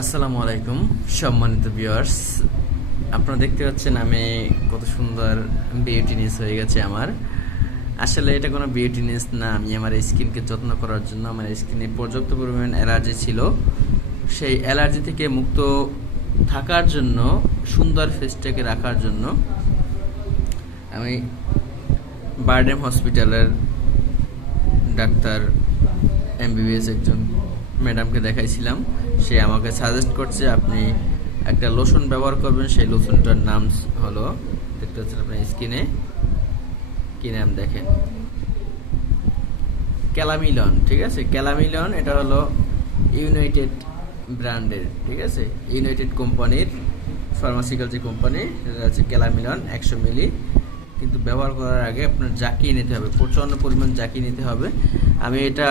আসসালামু আলাইকুম সম্মানিত ভিউয়ার্স, আপনারা দেখতে পাচ্ছেন আমি কত সুন্দর বিউটিনেস হয়ে গেছে আমার। আসলে এটা কোনো বিউটিনেস না, আমি আমার স্কিনকে যত্ন করার জন্য আমার স্কিনে পর্যাপ্ত পরিমাণ অ্যালার্জি ছিল, সেই অ্যালার্জি থেকে মুক্ত থাকার জন্য, সুন্দর ফেসটাকে রাখার জন্য আমি বারডেম হসপিটালের ডাক্তার এমবিবিএস একজন ম্যাডামকে দেখাইছিলাম। সে আমাকে সাজেস্ট করছে আপনি একটা লোশন ব্যবহার করবেন। সেই লোশনটার নাম হলো, দেখতে পাচ্ছেন আপনার স্কিনে কি নাম দেখেন, ক্যালামিলন। ঠিক আছে, ক্যালামিলন এটা হলো ইউনাইটেড ব্র্যান্ডের, ঠিক আছে, ইউনাইটেড কোম্পানির ফার্মাসিক্যাল যে কোম্পানি, সেটা হচ্ছে ক্যালামিলন 100 মিলি। কিন্তু ব্যবহার করার আগে আপনার জাকিয়ে নিতে হবে, প্রচণ্ড পরিমাণ জাকিয়ে নিতে হবে। আমি এটা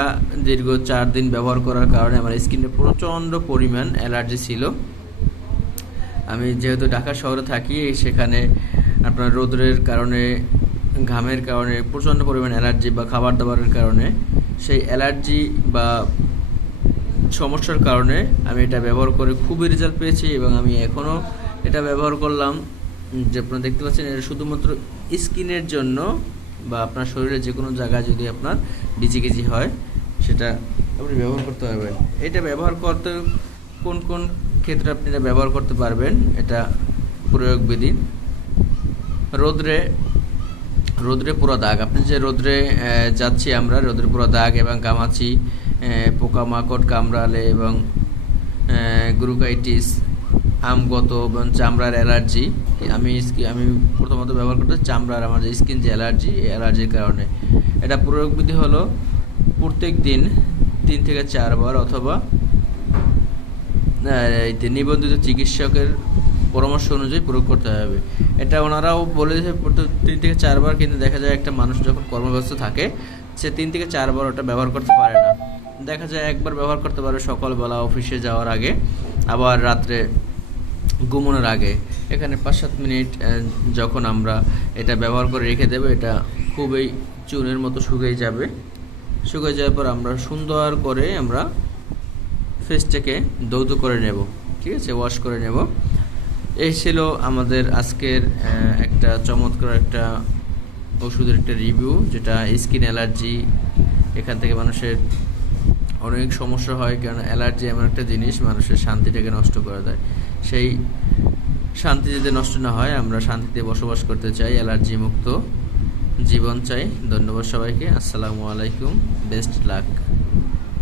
দীর্ঘ 4 দিন ব্যবহার করার কারণে আমার স্কিনে প্রচণ্ড পরিমাণ অ্যালার্জি ছিল। আমি যেহেতু ঢাকা শহরে থাকি, সেখানে আপনার রোদের কারণে, ঘামের কারণে প্রচণ্ড পরিমাণ অ্যালার্জি বা খাবার দাবারের কারণে, সেই অ্যালার্জি বা সমস্যার কারণে আমি এটা ব্যবহার করে খুবই রেজাল্ট পেয়েছি এবং আমি এখনও এটা ব্যবহার করলাম। যে আপনারা দেখতে পাচ্ছেন, এটা শুধুমাত্র স্কিনের জন্য বা আপনার শরীরে যে কোনো জায়গায় যদি আপনার ডিজিকেজি হয়, সেটা আপনি ব্যবহার করতে পারবেন। এটা ব্যবহার করতে কোন কোন ক্ষেত্রে আপনি এটা ব্যবহার করতে পারবেন, এটা প্রয়োগবিধি। রোদ্রে রোদ্রে পুরো দাগ, আপনি যে রোদ্রে যাচ্ছি আমরা, রোদ্রে পুরো দাগ এবং ঘামাচি, পোকামাকড় কামড়ালে এবং গ্লুকাইটিস, আমগত এবং চামড়ার অ্যালার্জি, আমি প্রথমত ব্যবহার করতে চামড়ার আমার যে স্কিন যে অ্যালার্জি, এই অ্যালার্জির কারণে এটা প্রয়োগবিধি হলো প্রত্যেক দিন 3 থেকে 4 বার, অথবা নিবন্ধিত চিকিৎসকের পরামর্শ অনুযায়ী প্রয়োগ করতে হবে। এটা ওনারাও বলে দিয়েছে 3 থেকে 4 বার, কিন্তু দেখা যায় একটা মানুষ যখন কর্মব্যস্ত থাকে, সে 3 থেকে 4 বার ওটা ব্যবহার করতে পারে না। দেখা যায় একবার ব্যবহার করতে পারে সকালবেলা অফিসে যাওয়ার আগে, আবার রাত্রে ঘুমানোর আগে। এখানে 5-7 মিনিট যখন আমরা এটা ব্যবহার করে রেখে দেবো, এটা খুবই চুনের মতো শুকিয়ে যাবে। শুকিয়ে যাওয়ার পর আমরা সুন্দর করে আমরা ফেসটাকে ধৌত করে নেব, ঠিক আছে, ওয়াশ করে নেব। এই ছিল আমাদের আজকের একটা চমৎকার একটা ওষুধের একটা রিভিউ, যেটা স্কিন অ্যালার্জি। এখান থেকে মানুষের অনেক সমস্যা হয়, কারণ অ্যালার্জি এমন একটা জিনিস মানুষের শান্তিটাকে নষ্ট করে দেয়। সেই শান্তি যাতে নষ্ট না হয়, আমরা শান্তিতে বসবাস করতে চাই, অ্যালার্জি মুক্ত জীবন চাই। ধন্যবাদ সবাইকে, আসসালামু আলাইকুম, বেস্ট লাক।